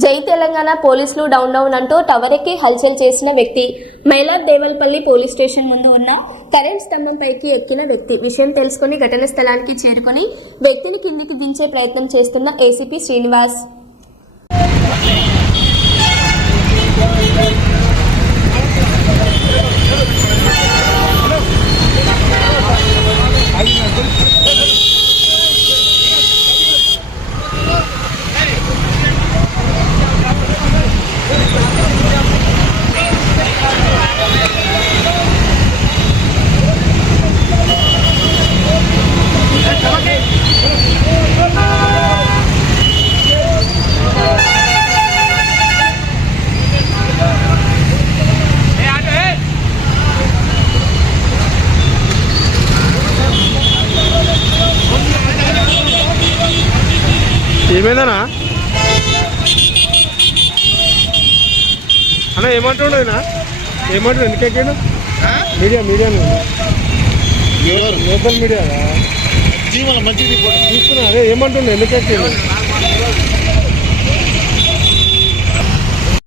జై తెలంగాణ పోలీసులు down down అంటూ టవర్ ఎక్కి హల్చల్ చేసిన వ్యక్తి మైలార్ దేవల్పల్లి పోలీస్ స్టేషన్ ముందు ఉన్న కరెంట్ స్తంభం పైకి ఎక్కిన వ్యక్తి. విషయం తెలుసుకుని ఘటన స్థలానికి చేరుకుని వ్యక్తిని కిందికి దించే ప్రయత్నం చేస్తున్న ఏసీపీ శ్రీనివాస్ ఏమైందనా అన్న ఏమంటుండేనా ఏమంటుండే ఎందుకు ఎక్కాడు మీడియా లోకల్ మీడియా మంచిది తీసుకున్నా అదే ఏమంటుండే ఎందుకు ఎక్కాడు